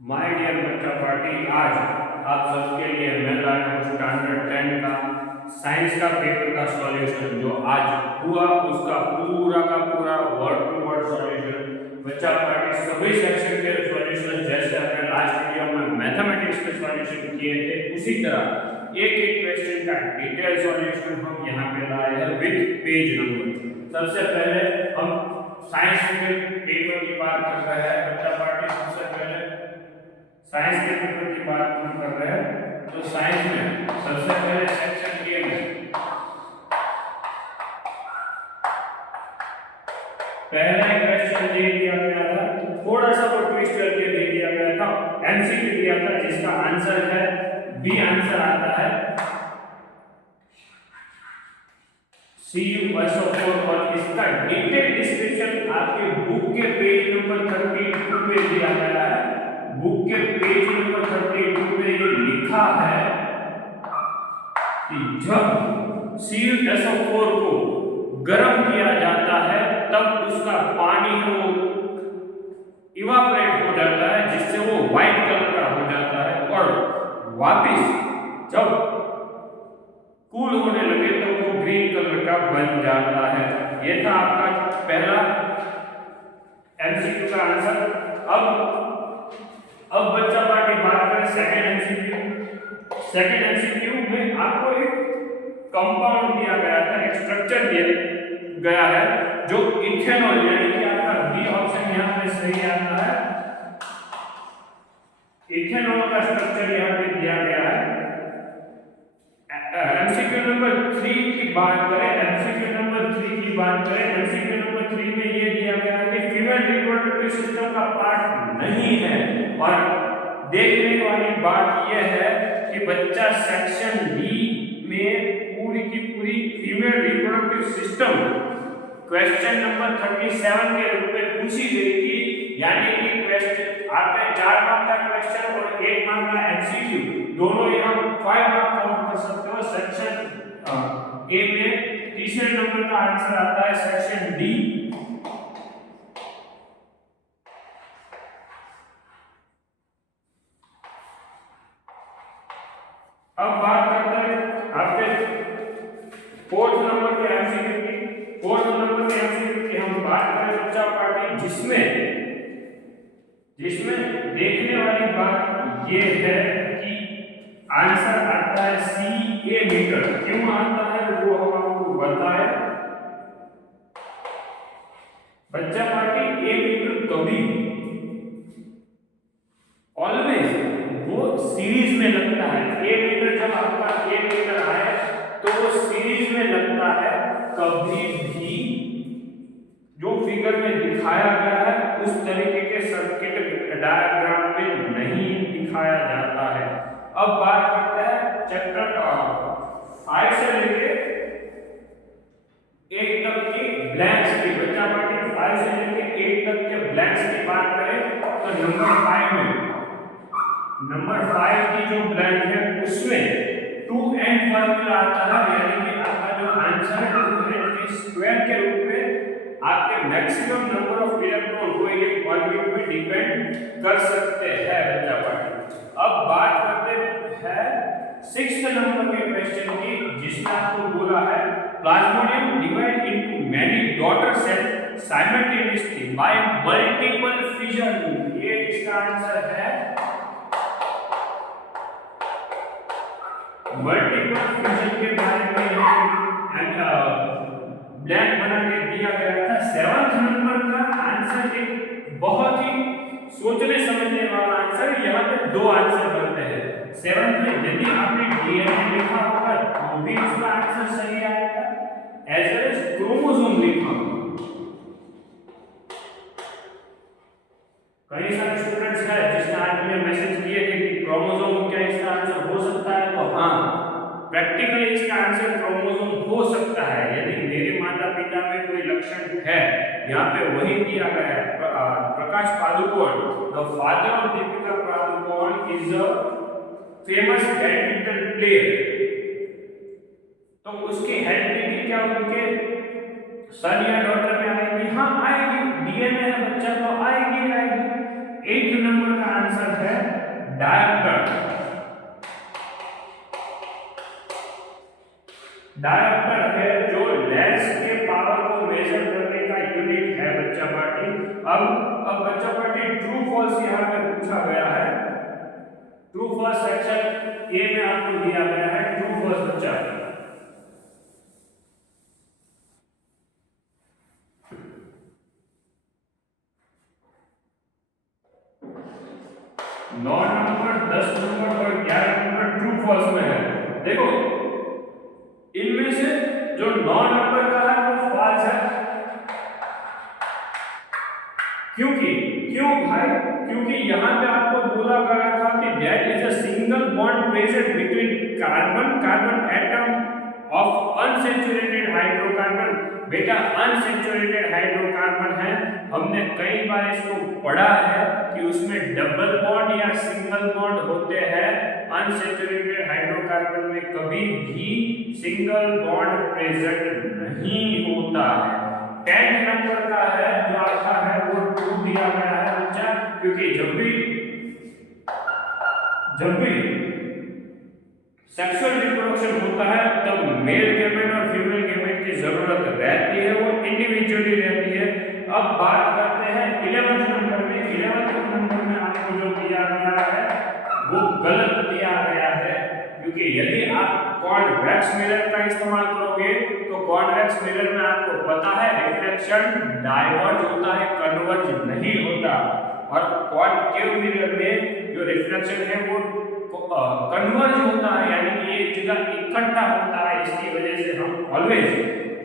My dear बच्चा party, आज आप सबके लिए मैं लाया हूँ स्टैंडर्ड 10 का साइंस का पेपर का सॉल्यूशन। जो आज हुआ उसका का पूरा वर्ड टू वर्ड सॉल्यूशन। बच्चा पार्टी सभी सेक्शन के सॉल्यूशन जैसे हमने लास्ट वीडियो में मैथमेटिक्स के सॉल्यूशन किए थे उसी तरह एक एक क्वेश्चन का डिटेल सॉल्यूशन हम यहाँ पे लाए हैं विद पेज नंबर। सबसे पहले हम साइंस के पेपर की बात कर रहे हैं बच्चा पार्टी। सबसे पहले साइंस के पेपर की बात हम कर रहे हैं तो साइंस में सबसे पहले सेक्शन ए में पहला क्वेश्चन दे दिया गया था, थोड़ा सा वो ट्विस्ट करके दे दिया गया था, एमसीक्यू दिया था जिसका आंसर है बी आंसर आता है CuSO4 और इसका डिटेल डिस्क्रिप्शन आपके बुक के पेज नंबर 32 पे दिया गया है। बुक के पेज नंबर 32 पे ये लिखा है कि जब CuSO4 को गर्म किया जाता है तब उसका पानी को इवापोरेट हो जाता है जिससे वो व्हाइट कलर का हो जाता है और वापस जब कूल होने लगे तो वो ग्रीन कलर का बन जाता है। ये था आपका पहला एमसीक्यू का आंसर। अब बच्चा पार्टी बात करें सेकंड एमसीक्यू। सेकंड एमसीक्यू में आपको एक कंपाउंड दिया गया था, एक स्ट्रक्चर दिया गया है जो इथेनॉल, यानी कि आपका बी ऑप्शन यहां पे सही आता है। इथेनॉल का स्ट्रक्चर यहां पे दिया गया है। एमसीक्यू नंबर 3 की बात करें, एमसीक्यू नंबर 3 की बात करें, एमसीक्यू नंबर 3 में ये दिया गया है कि फीमेल रिप्रोडक्टिव सिस्टम का पार्ट नहीं है। और देखने वाली बात यह है कि बच्चा सेक्शन बी में पूरी की पूरी female reproductive system question number 37 के रूप में पूछी गई थी। यानी कि क्वेश्चन आपका 4 मार्क का क्वेश्चन और 1 मार्क का एमसीक्यू दोनों ही हम 5 मार्क कवर कर सकते हो। सेक्शन ए में तीसरे नंबर का आंसर आता है सेक्शन डी। अब बात करते हैं आपके फोर्थ नंबर के एमसीक्यू की। फोर्थ नंबर के एमसीक्यू की हम बात करें बच्चा पार्टी, जिसमें देखने वाली बात ये है कि आंसर आता है सी ए मीटर। क्यों आता है वो हम आपको बताए बच्चा पार्टी। ए मीटर कभी ऑलवेज वो सीरीज में लगता है। ए मीटर जब आपका ए मीटर आए तो वो सीरीज में लगता है, कभी भी जो फिगर में दिखाया गया है उस तरीके के सर्किट डायग्राम में नहीं दिखाया जाता है। अब बात करते हैं चैप्टर 5 से लेके 8 तक की ब्लैंक्स की। बच्चा पार्टी 5 से लेके 8 तक के ब्लैंक्स की बात करें तो नंबर 5 की जो ब्लैंक है उसमें 2n फार्मूला आता है। यानी कि आपका जो आंसर है 2n के स्क्वायर के रूप में आपके मैक्सिमम नंबर ऑफ इलेक्ट्रॉन को ये ऑर्बिट में डिपेंड कर सकते हैं बच्चा पार्टी। अब बात करते हैं 6th नंबर के क्वेश्चन की, जिसमें आपको बोला है plasmodium divide into many daughter cell simultaneously by multiple fission. ये इसका आंसर है मल्टीपल फिजन के बारे में ब्लैंक बना के दिया गया था। 7th नंबर का आंसर एक बहुत ही सोचने समझने वाला आंसर। यहाँ पे 2 आंसर बनते हैं 7th में। यदि आपने डीएनए लिखा होगा तो भी इसका आंसर सही आएगा, एज वेल एज क्रोमोसोम लिखा होगा। कई सारे स्टूडेंट्स हैं जिसने आज मुझे मैसेज किए थे कि क्रोमोसोम क्या इसका आंसर हो सकता है। तो हाँ, प्रैक्टिकली इसका आंसर क्रोमोसोम हो सकता है यदि मेरे माता पिता में कोई लक्षण है। यहाँ पे वही दिया गया है, Prakash Padukone, the father of Deepika Padukone is a famous badminton player. तो उसकी हेल्थ क्या उनके सन या डॉटर में आएगी? हाँ आएगी, डीएनए है बच्चा तो आएगी। 8th नंबर का आंसर है डायोप्टर। डायोप्टर है जो लेंस के पावर को मेजर करने का यूनिट है बच्चा पार्टी। अब बच्चा पार्टी ट्रू फॉल्स यहाँ पे पूछा गया है। ट्रू फॉल्स सेक्शन ए में आपको दिया गया है ट्रू फॉल्स बच्चा। नौ नंबर, 10 नंबर और 11 नंबर ट्रू फॉल्स में है। देखो इनमें से जो 9 नंबर का है वो फॉल्स है। क्यों भाई? क्योंकि यहाँ पे आपको बोला गया था कि there is a single bond present between carbon atom of unsaturated hydrocarbon. बेटा अनसैचुरेटेड हाइड्रोकार्बन है, हमने कई बार इसको पढ़ा है कि उसमें डबल बॉन्ड या सिंगल बॉन्ड होते हैं। अनसैचुरेटेड हाइड्रोकार्बन में कभी भी सिंगल बॉन्ड प्रेजेंट नहीं होता है। 10 नंबर का है जो आपका है वो ट्रू दिया गया है बच्चा, क्योंकि जब भी सेक्सुअल रिप्रोडक्शन होता है तब मेल गैमेट और फीमेल गैमेट की जरूरत रहती है, वो इंडिविजुअली रहती है। अब बात करते हैं 11वें नंबर में। 11वें नंबर में आपको जो दिया गया है वो गलत दिया गया है, क्योंकि यदि आप कॉन्वेक्स मिरर का इस्तेमाल करोगे तो कॉन्वेक्स मिरर में आपको पता है रिफ्लेक्शन डाइवर्ज होता है, कन्वर्ज नहीं होता। और कॉनकेव मिरर में जो रिफ्लेक्शन है वो कन्वर्ज होता है, यानी कि एक जगह इकट्ठा होता है। इसकी वजह से हम ऑलवेज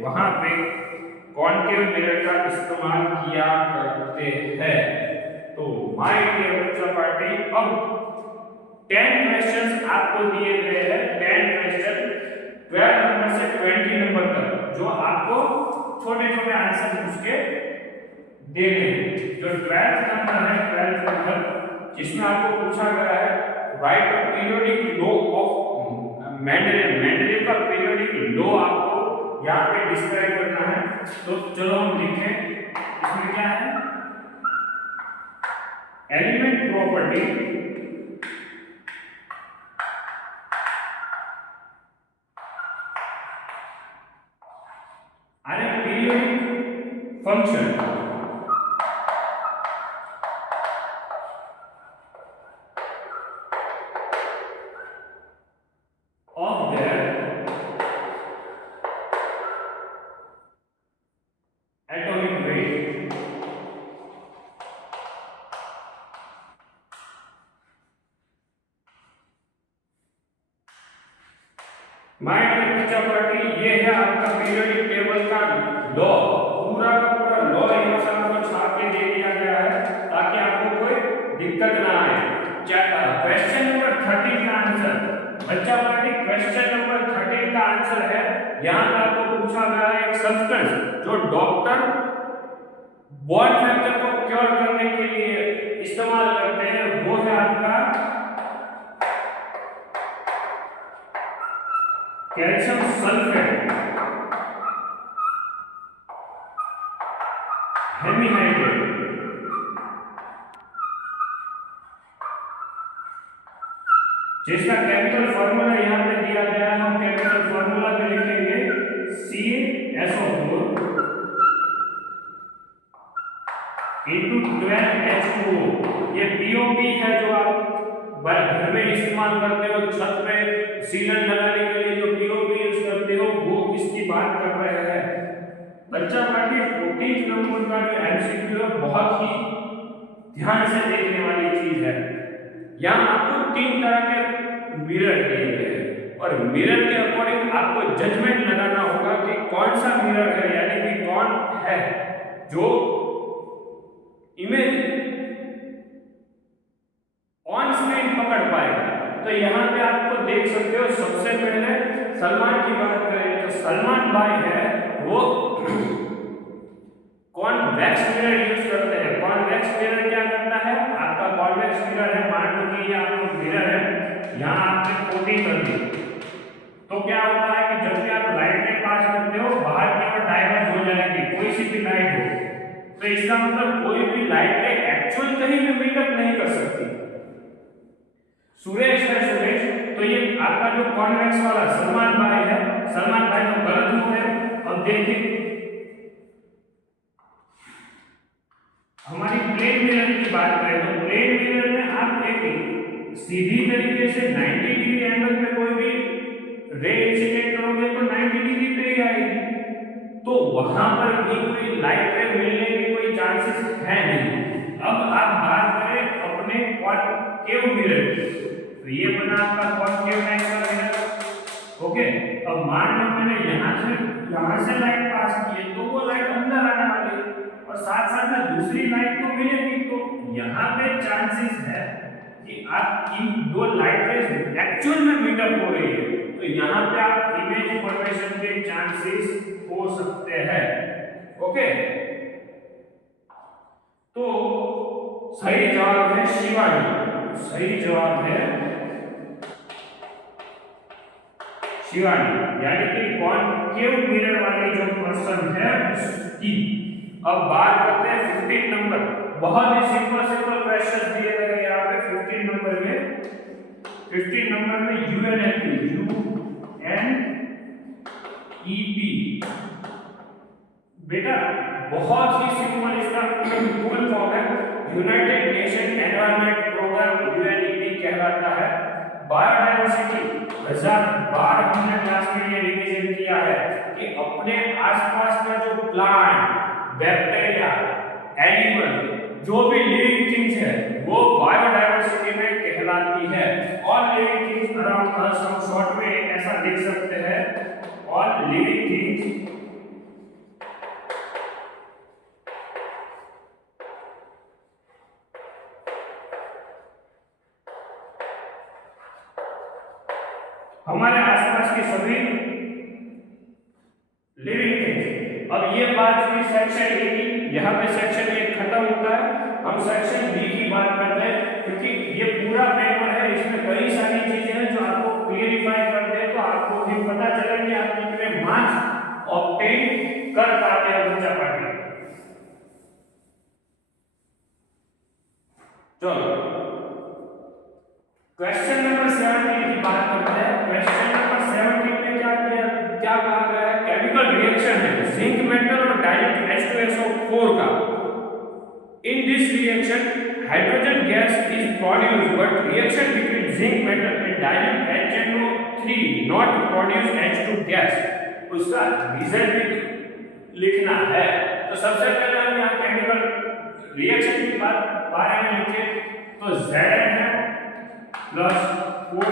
वहां पे कॉनकेव मिरर का इस्तेमाल किया करते हैं। तो माय डियर बच्चा पार्टी, अब 10 क्वेश्चंस आपको दिए गए हैं। 10 क्वेश्चन 12 नंबर से 20 नंबर तक, जो आपको छोटे छोटे आंसर उसके देने हैं। जो 12th नंबर है, 12th नंबर जिसमें आपको पूछा गया है right a periodic law of Mendeleev का पीरियोडिक लॉ आपको यहाँ पे डिस्क्राइब करना है। तो चलो हम लिखें, इसमें क्या है, element property and a periodic function of their atomic weight mind बच्चा पार्टी, ये है आपका पीरियोडिक टेबल का लॉ। पूरा का पूरा लॉ यहाँ से आपको छाप के दे दिया गया है ताकि आपको कोई दिक्कत ना आए। क्वेश्चन नंबर 13 का आंसर बच्चा पार्टी, क्वेश्चन नंबर 13 का आंसर है, यहाँ पे आपको पूछा गया है एक सब्सटेंस जो डॉक्टर बॉन्ड फ्रैक्चर को क्योर करने के लिए इस्तेमाल करते हैं, वो है आपका कैल्शियम सल्फेट हेमीहाइड्रेट। जिसका केमिकल फार्मूला यहाँ पे दिया गया है, हम केमिकल फार्मूला पे लिखेंगे CaSO4 into 12H2O। ये POP है जो आप घर में इस्तेमाल करते हो, छत पे सीलन लगाने के लिए जो POP यूज करते हो, वो इसकी बात कर रहे हैं। बच्चा पार्टी 14 नंबर का जो MCQ है बहुत ही ध्यान से देखने वाली चीज है। यहाँ आपको 3 तरह के मिरर दिए गए हैं और मिरर के अकॉर्डिंग आपको जजमेंट लगाना होगा कि कौन सा मिरर है, यानी कि कौन है जो इमेज ऑन स्क्रीन पकड़ पाएगा। तो यहाँ पे आपको देख सकते हो, सबसे पहले सलमान की बात करें तो सलमान भाई है वो कॉन्वेक्स मिरर यूज करते हैं। कॉन्वेक्स मिरर क्या करता है, आपका कॉन्वेक्स मिरर है, मान लो कि ये आपका मिरर है, यहाँ आपने कोटिंग कर दी, तो क्या होता है कि जब भी आप लाइट के पास करते हो बाहर की ओर डाइवर्ज हो जाएगी, कोई सी भी लाइट हो, तो इसका मतलब कोई भी लाइट एक्चुअल कहीं भी मीटअप नहीं कर सकती। आपका जो कॉन्वेक्स वाला सलमान भाई है, सलमान भाई तो गलत हो गया। अब देखिए हमारी प्लेन मिरर की बात करें तो प्लेन मिरर में आप एक सीधी तरीके से 90 डिग्री एंगल पे कोई भी रे इंसिडेंट करोगे तो 90 डिग्री पे ही आएगी, तो वहां पर भी कोई लाइट रे मिलने के कोई चांसेस है नहीं। अब आप बात करें अपने कॉनकेव मिरर की, तो ये बना आपका कॉनकेव टाइप का मिरर। ओके, अब मान लो मैंने यहां से लाइट पास की है तो वो लाइट अंदर आने वाली है और साथ साथ में दूसरी लाइट तो मिलेगी, तो यहाँ पे चांसेस है कि आप इन दो लाइट रेज एक्चुअल में मीट अप हो रही है, तो यहाँ पे आप इमेज फॉर्मेशन के चांसेस हो सकते हैं। ओके, तो सही जवाब है शिवानी, सही जवाब है शिवानी, यानी कि कॉनकेव मिरर वाली जो पर्सन है उसकी। अब बात करते हैं 15 नंबर, बहुत ही सिंपल क्वेश्चन दिए गए यहाँ पे 15 नंबर में। 15 नंबर में यूएनईपी, यूएनईपी बेटा बहुत ही सिंपल इसका फुल फॉर्म है United Nation environment programme, UNEP कहलाता है। बायोडायवर्सिटी 1000 बार हमने क्लास के लिए रिवीजन किया है कि अपने आसपास का जो प्लांट, बैक्टीरिया, एनिमल, जो भी लिविंग थिंग्स है वो बायोडायवर्सिटी में कहलाती है। All living things around us, हम शॉर्ट में ऐसा लिख सकते हैं ऑल लिविंग थिंग्स हमारे आसपास के सभी लिविंग थिंग्स। अब ये बात हुई सेक्शन ए की, यहाँ पे सेक्शन ए खत्म होता है, हम सेक्शन बी की बात करते हैं क्योंकि ये पूरा पेपर है, इसमें कई सारी चीजें हैं जो आपको क्लियरिफाई कर दे तो आपको भी पता चले कि आप कितने मार्क्स ऑब्टेन कर पाते हैं बच्चा पार्टी। चलो क्वेश्चन नंबर 17 की बात करते हैं। क्वेश्चन नंबर 17 में क्या कहा गया है? केमिकल रिएक्शन है जिंक मेटल और डाइल्यूट H2SO4 का। In this reaction hydrogen gas is produced but reaction between zinc metal and dilute HNO3 not produce H2 gas. उसका रीजन भी लिखना है। तो सबसे पहले हम यहाँ केमिकल रिएक्शन की बारे में लिखे तो Zn है प्लस 4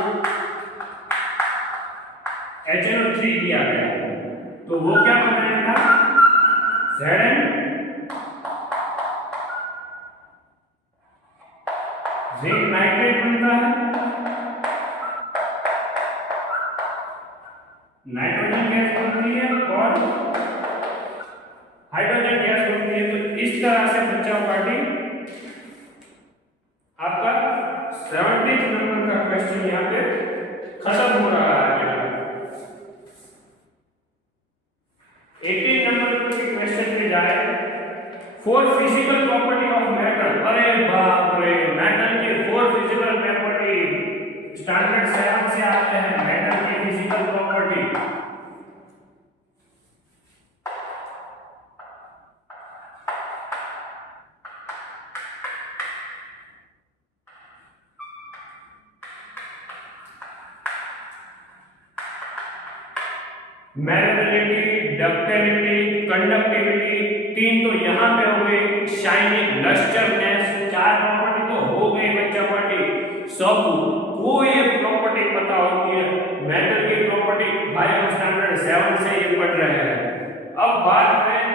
HNO3 दिया गया है, तो वो क्या बनाएगा? Zn जिंक नाइट्रेट बनता है, नाइट्रोजन गैस बनती है और हाइड्रोजन गैस बनती है। तो इस तरह से बच्चा पार्टी आपका 17 नंबर का क्वेश्चन यहाँ पे खत्म हो रहा है। 18 नंबर के क्वेश्चन पे जाए। 4 फिजिकल प्रॉपर्टी ऑफ मेटल। अरे बाप रे, मेटल की 4 फिजिकल प्रॉपर्टी स्टैंडर्ड 7 से आते हैं। मेटल की physical property malleability, ductility, conductivity, 3 तो यहाँ पे हो गई। शाइनिंग, लस्टरनेस, 4 प्रॉपर्टी तो हो गई बच्चा पार्टी। सब कोई एक प्रॉपर्टी पता होती है। मेटल की प्रॉपर्टी भाई हम स्टैंडर्ड 7 से ये पढ़ रहे हैं। अब बात करें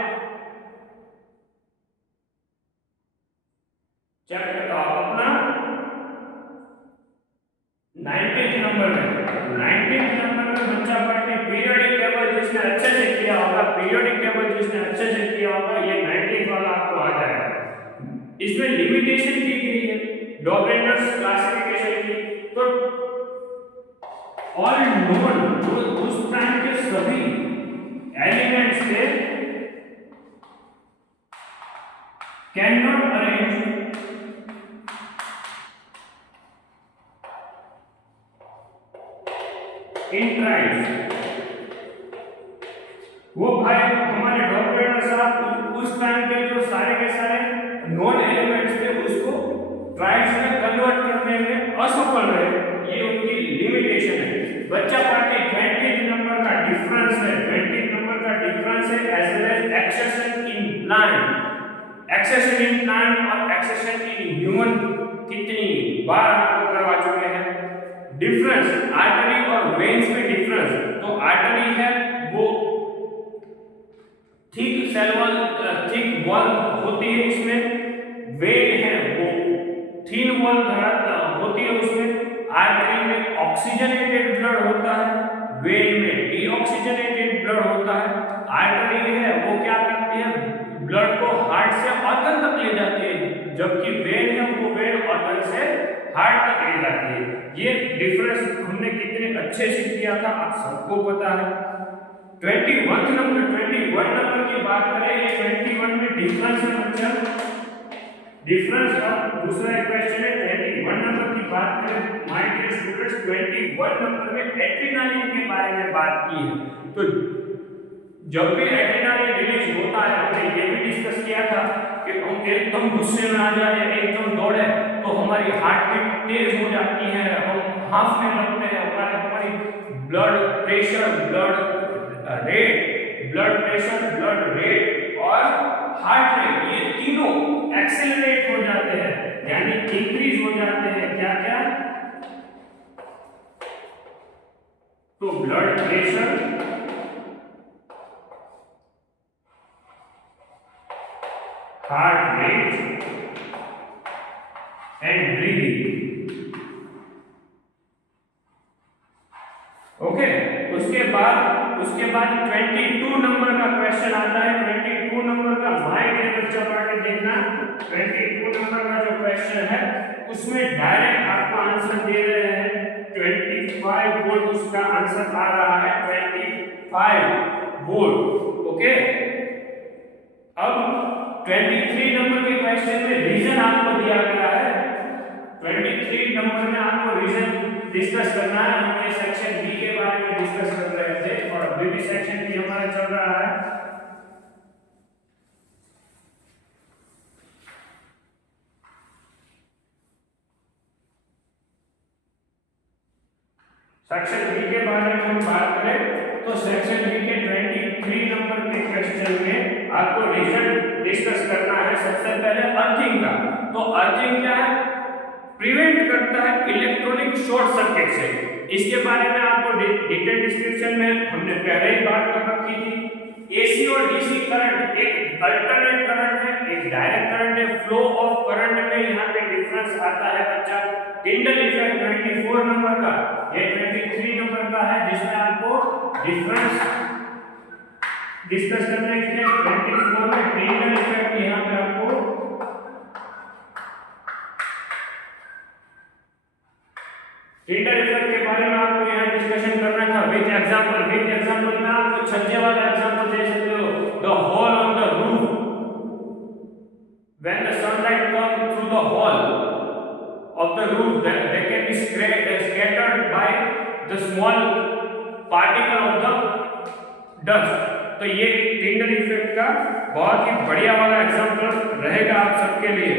चेक बताओ अपना 19th नंबर में। 19th नंबर में बच्चा पार्टी पीरियोडिक टेबल जिसने अच्छे से किया होगा, पीरियोडिक टेबल जिसने अच्छे से किया होगा, ये 19th वाला आपको आ जाएगा। इसमें लिमिटेशन दी गई है डॉबरेनर्स क्लासिफिकेशन की। तो ऑल नोन जो उस टाइम के सभी एलिमेंट्स थे can not arrange in tribes. वो भाई हमारे डॉक्टर साहब उस टाइम के जो सारे के सारे नॉन एलिमेंट्स थे उसको ट्राइब्स में कन्वर्ट करने में असफल रहे, ये उनकी लिमिटेशन है। बच्चा पार्टी 20 नंबर का डिफरेंस है, 20 नंबर का डिफरेंस है as well as excretion in plant. Excretion in plant और एक्सेशन इन ह्यूमन कितनी बार आपको करवा चुके हैं। डिफरेंस आर्टरी और वेन्स में डिफरेंस, तो आर्टरी है वो thick cell wall, thick wall होती है उसमें, वेन है वो थिन वॉल होती है उसमें। आर्टरी में ऑक्सीजनेटेड ब्लड होता है, वेन में डीऑक्सीजनेटेड ब्लड होता है। आर्टरी है वो क्या करती है, ब्लड को हार्ट से ऑर्गन तक ले जाती है, जबकि वेन है वो वेन ऑर्गन से हार्ट तक ले जाती है। ये डिफरेंस हमने कितने अच्छे से किया था आप सबको पता है। 21 नंबर की बात करें, ये 21 में डिफरेंस है बच्चा, डिफरेंस का दूसरा क्वेश्चन है। 21 नंबर की बात करें माय डियर स्टूडेंट्स, 21 नंबर में एड्रेनालिन के बारे में बात की है। तो जब भी एड्रेनालिन रिलीज होता है, हमने ये भी डिस्कस किया था कि हम एकदम गुस्से में आ जाए, एकदम दौड़े तो हमारी हार्ट बीट तेज हो जाती है, हम हांफने लगते हैं, हमारी ब्लड प्रेशर, ब्लड रेट और हार्ट रेट, ये तीनों एक्सेलरेट हो जाते हैं, यानी इंक्रीज हो जाते हैं। क्या क्या? तो blood pressure, heart rate and breathing. Okay, उसके बाद 22 नंबर का क्वेश्चन आता है। 22 नंबर का माय डियर बच्चा पार्टी देखना, 22 नंबर का जो क्वेश्चन है उसमें डायरेक्ट आपको आंसर दे रहे हैं 25 वोल्ट, उसका आंसर आ रहा है 25 वोल्ट। ओके, अब 23 नंबर के क्वेश्चन में रीजन आपको दिया गया है। 23 नंबर में आपको रीजन डिस्कस करना है। हमने सेक्शन बी के बारे में डिस्कस कर रहे थे और अभी भी सेक्शन बी हमारा चल रहा है। सेक्शन बी के बारे में हम बात करें तो सेक्शन बी के 23 नंबर के क्वेश्चन में आपको रीजन डिस्कस करना है। सबसे पहले अर्थिंग का, तो अर्थिंग क्या है? प्रिवेंट करता है इलेक्ट्रॉनिक शॉर्ट सर्किट से। इसके बारे में आपको डिटेल डिस्क्रिप्शन में हमने पहले ही बात कर रखी थी। एसी और डीसी करंट, एक अल्टरनेट करंट है, एक डायरेक्ट करंट है। फ्लो ऑफ करंट में यहाँ पे डिफरेंस आता है बच्चा। टिंडल इफेक्ट 24 नंबर का, ये 23 नंबर का है जिसमें आपको डिफरेंस डिस्कस करने के लिए 24 में टिंडल इफेक्ट यहाँ पे आपको टिंडल इफेक्ट के बारे में आपको यहाँ डिस्कशन करना था विद एग्जांपल में आपको छज्जे वाला एग्जांपल दे सकते हो। The hole on the roof, when the sunlight come through the hole of the roof, they can be scattered by the small particle of the dust। तो ये टिंडल इफेक्ट का बहुत ही बढ़िया वाला एग्जांपल रहेगा आप सबके लिए।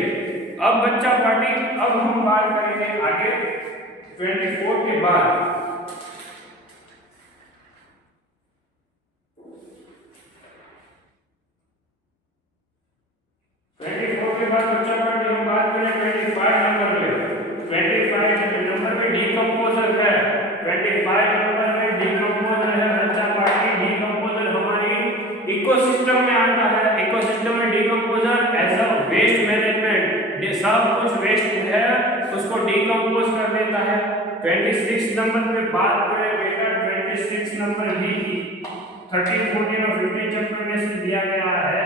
अब बच्चा पार्टी, अब हम बात करेंगे आगे 24 के बाद। 24 के बाद बच्चा पार्टी हम बात करें 25 नंबर पे। 25 नंबर पे डीकंपोजर है। 25 नंबर में डीकंपोजर है बच्चा पार्टी। डीकंपोजर हमारी इकोसिस्टम में आता है। इकोसिस्टम में decomposer as a waste management, सब कुछ वेस्ट है उसको डीकंपोज कर देता है। 26 नंबर पे बात करें बेटा, 26 नंबर भी 13, 14 और 15 चैप्टर में से दिया गया है।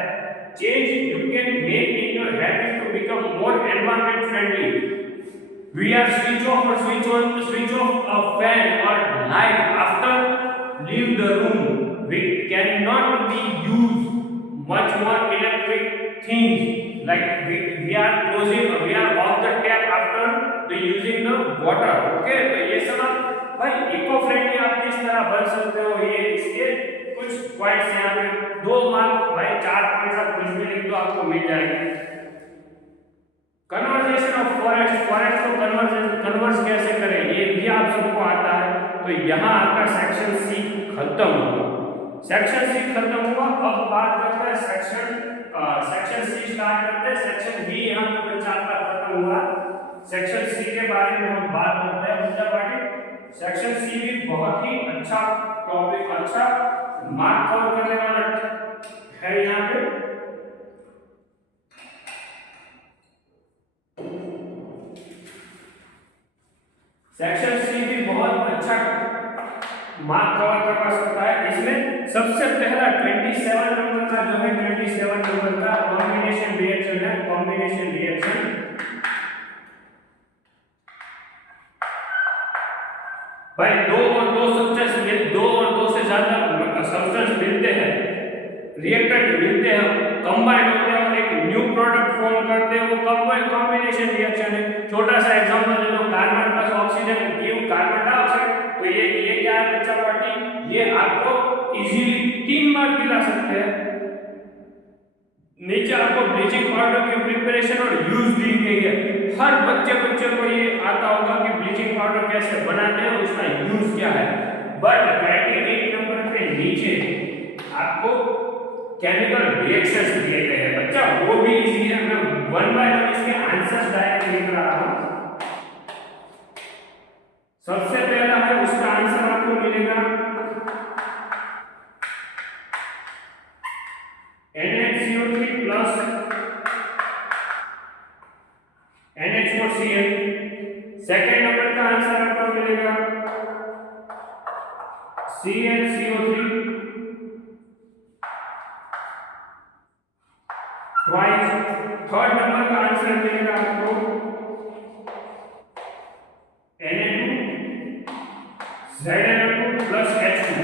Change you can make in your habit to become more environment friendly. We are switch off or switch off a fan or light after leave the room. We cannot be use much more electric things, like we are off the tap after the using the water। Okay, तो ये सब भाई eco eco friendly आप किस तरह बन सकते हो, ये इसके कुछ पॉइंट्स यहाँ पे 2 मार्क भाई 4 पॉइंट्स आप कुछ भी लिख दो आपको मिल जाएंगे। कन्वर्जेशन ऑफ फॉरेस्ट, फॉरेस्ट को कन्वर्स कैसे करें ये भी आप सबको आता है। तो यहाँ आपका सेक्शन सी खत्म हुआ, सेक्शन सी खत्म हुआ। अब बात करते हैं सेक्शन सी स्टार्ट करते हैं। सेक्शन बी यहाँ पे बच्चा आपका खत्म हुआ। सेक्शन सी के बारे में हम बात करते हैं बच्चा पार्टी। सेक्शन सी भी बहुत ही अच्छा टॉपिक, अच्छा मार्क कवर करने वाला है यहाँ पे। सेक्शन सी भी बहुत अच्छा मार्क कवर करवा सकता है। इसमें सबसे पहला 27 नंबर का जो है 27 नंबर का कॉम्बिनेशन रिएक्शन है। कॉम्बिनेशन रिएक्शन भाई दो और दो से ज्यादा सब्सटेंस मिलते हैं, रिएक्टेंट मिलते हैं, कंबाइंड होते हैं और एक न्यू प्रोडक्ट फॉर्म करते हैं, वो कॉम्बिनेशन रिएक्शन है। छोटा सा एग्जांपल ले लो, carbon plus oxygen give carbon dioxide. तो ये क्या है बच्चा पार्टी, ये आपको इजीली 3 मार्क दिला सकते हैं। नीचे आपको ब्लीचिंग पाउडर की प्रिपरेशन और यूज दी गई है। हर बच्चे को ये आता होगा कि ब्लीचिंग पाउडर कैसे बनाते हैं, उसका यूज क्या है। बट 28 नंबर पे नीचे आपको केमिकल रिएक्शंस दिए गए हैं बच्चा, वो भी इजी है। मैं 1 बाय 1 इसके आंसर्स डायरेक्ट लिख रहा हूं। सबसे पहला है, उसका आंसर आपको मिलेगा NaCO3 plus NH4Cl। Second number का आंसर आपको मिलेगा CnCO3 ट्वाइस। थर्ड नंबर का आंसर मिलेगा आपको Na2Zn2 प्लस H2।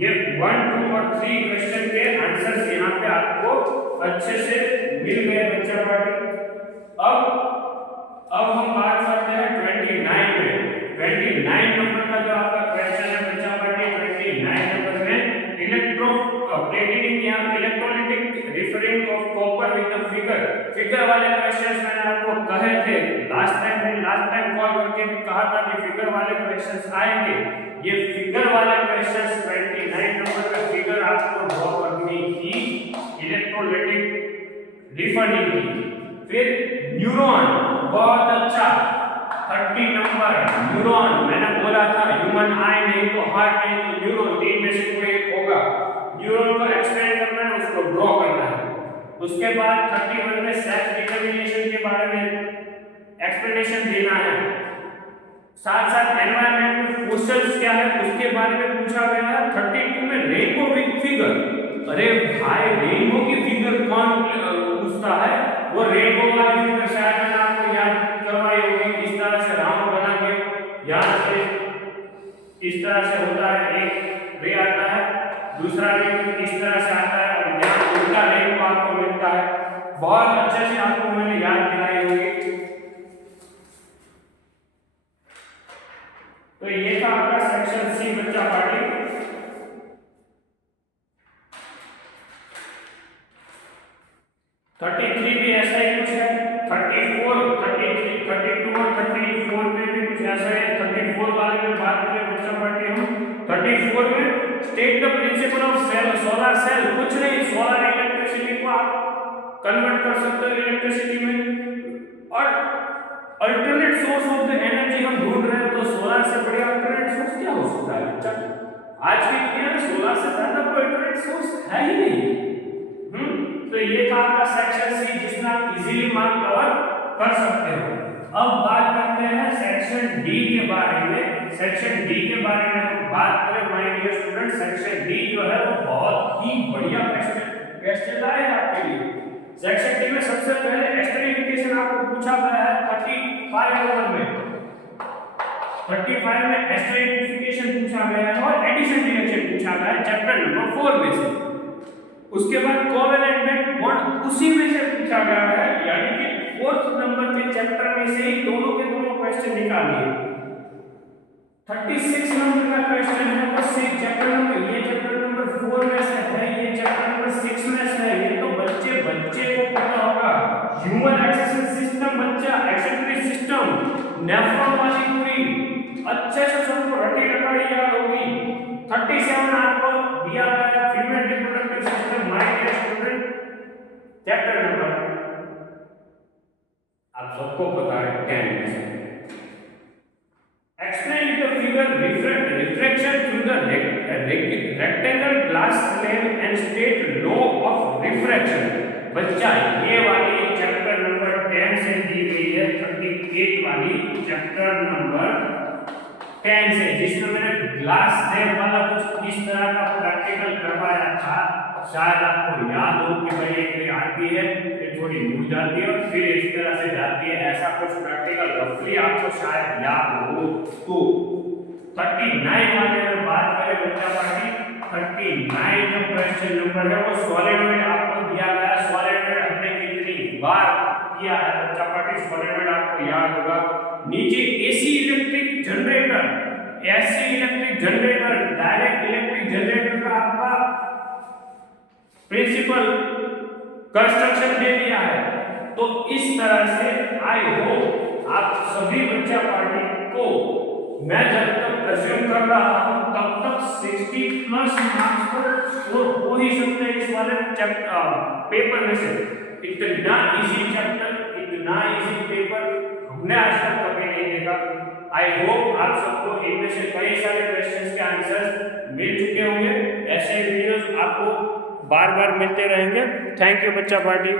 ये 1, 2 और 3 क्वेश्चन के आंसर्स यहाँ पे आपको अच्छे से मिल गए बच्चा पार्टी। अब हम बात करते हैं 29 में। 29 नंबर का जो आपका क्वेश्चन है बच्चा पार्टी, 29 नंबर में प्लेटिनिंग या electrolytic referring of copper with the figure वाले क्वेश्चंस मैंने आपको कहे थे लास्ट टाइम कॉल करके भी कहा था कि फिगर वाले क्वेश्चंस आएंगे। ये फिगर वाले क्वेश्चंस 29 नंबर का फिगर आपको ड्रॉ करनी थी इलेक्ट्रोलाइटिक रिफरिंग की। फिर न्यूरॉन बहुत अच्छा 30 नंबर न्यूरॉन, मैंने बोला था ह्यूमन आई नहीं तो हार्ट नहीं तो न्यूरॉन, 3 में से कोई एक होगा। न्यूरॉन को एक्सप्लेन करना है, उसको ड्रॉ करना है। उसके बाद 31 में सेक्स डिटरमिनेशन के बारे में एक्सप्लेनेशन देना है। साथ साथ एनवायरनमेंट में फोसिल्स क्या है उसके बारे में पूछा गया है। 32 में रेनबो फिगर, अरे भाई रेनबो की फिगर कौन पूछता है, वो रेनबो वाली फिगर शायद मैंने आपको याद करवाई होगी। इस तरह से राउंड बना के यहाँ से इस तरह से होता है, एक रे आता है, दूसरा रे इस तरह से आता है और यहाँ उल्टा रेनबो आपको मिलता है। बहुत अच्छे से आपको मैंने याद दिलाई होगी। तो ये था आपका सेक्शन सी बच्चा पार्टी। भी ऐसा ही कुछ है। 34, 33, 32 और 34 में भी कुछ ऐसा है। 34 वाले में बात करें बच्चा पार्टी हम 34 में state the principle of solar cell. कुछ नहीं, सोलर इलेक्ट्रिसिटी को आप कन्वर्ट कर सकते हो इलेक्ट्रिसिटी में। और alternate source of the energy हम ढूंढ रहे हैं, तो सोलर से बढ़िया अल्टरनेट सोर्स क्या हो सकता है बच्चा? आज की दुनिया में सोलर से ज्यादा कोई अल्टरनेट सोर्स है ही नहीं। तो ये था आपका सेक्शन सी, जिसमें आप इजीली मार्क कवर कर सकते हो। अब बात करते हैं सेक्शन डी के बारे में। सेक्शन डी के बारे में हम बात करें my dear student, section D जो है वो बहुत ही बढ़िया क्वेश्चन लाए हैं आपके लिए। सेक्शन डी में सबसे पहले एस्टरिफिकेशन आपको पूछा गया है 35 नंबर में। 35 में एस्टरिफिकेशन पूछा गया है और एडिशन रिएक्शन पूछा गया है चैप्टर नंबर 4 में से। उसके बाद कोवेलेंट बॉन्ड उसी में से पूछा गया है, यानी कि 4th नंबर के चैप्टर में से ही दोनों के दोनों क्वेश्चन निकालिए। 36 नंबर का क्वेश्चन है, बस ये चैप्टर नंबर 4 में से है, ये चैप्टर नंबर 6 में से है। ये तो बच्चे को पता होगा। ह्यूमन एक्सेसिस सिस्टम बच्चा, एक्सेक्यूटिव सिस्टम, नेफ्रॉन वाली पूरी अच्छे से सबको रटी रटाई याद होगी। 37 आपको दिया गया है, female reproductive system, my dear student, chapter number आप सबको पता है 10 में से। Explain the figure refraction through the rectangle glass slab and state law of refraction। बच्चा ये वाली चैप्टर नंबर 10 से दी गई है, 38 वाली चैप्टर नंबर 10 से, जिसमें मैंने ग्लास स्लैब वाला कुछ इस तरह का प्रैक्टिकल करवाया था। शायद आपको याद हो कि भाई एक आती है फिर थोड़ी मुड़ जाती है और फिर इस तरह से जाती है, ऐसा कुछ प्रैक्टिकल रफली आपको शायद याद हो। तो 39 वाले में बात करें बच्चा पार्टी, 39 जो क्वेश्चन नंबर है वो सॉलिडॉइड आपको दिया गया। सॉलिडॉइड हमने कितनी बार किया है बच्चा पार्टी, सॉलिडॉइड आपको याद होगा। नीचे AC electric generator, direct electric generator का आपका प्रिंसिपल कंस्ट्रक्शन दे दिया है। तो इस तरह से आई होप आप सभी बच्चा पार्टी को मैं जब तक अज्यूम कर रहा हूं तब तक 60 प्लस मार्क्स पर स्कोर हो ही सकते हैं इस वाले पेपर में से। इतना इजी चैप्टर, इतना इजी पेपर हमने आज तक कभी नहीं देखा। आई होप आप सबको इनमें से कई सारे क्वेश्चंस के आंसर्स मिल चुके होंगे। ऐसे वीडियोस आपको बार बार मिलते रहेंगे। थैंक यू बच्चा पार्टी।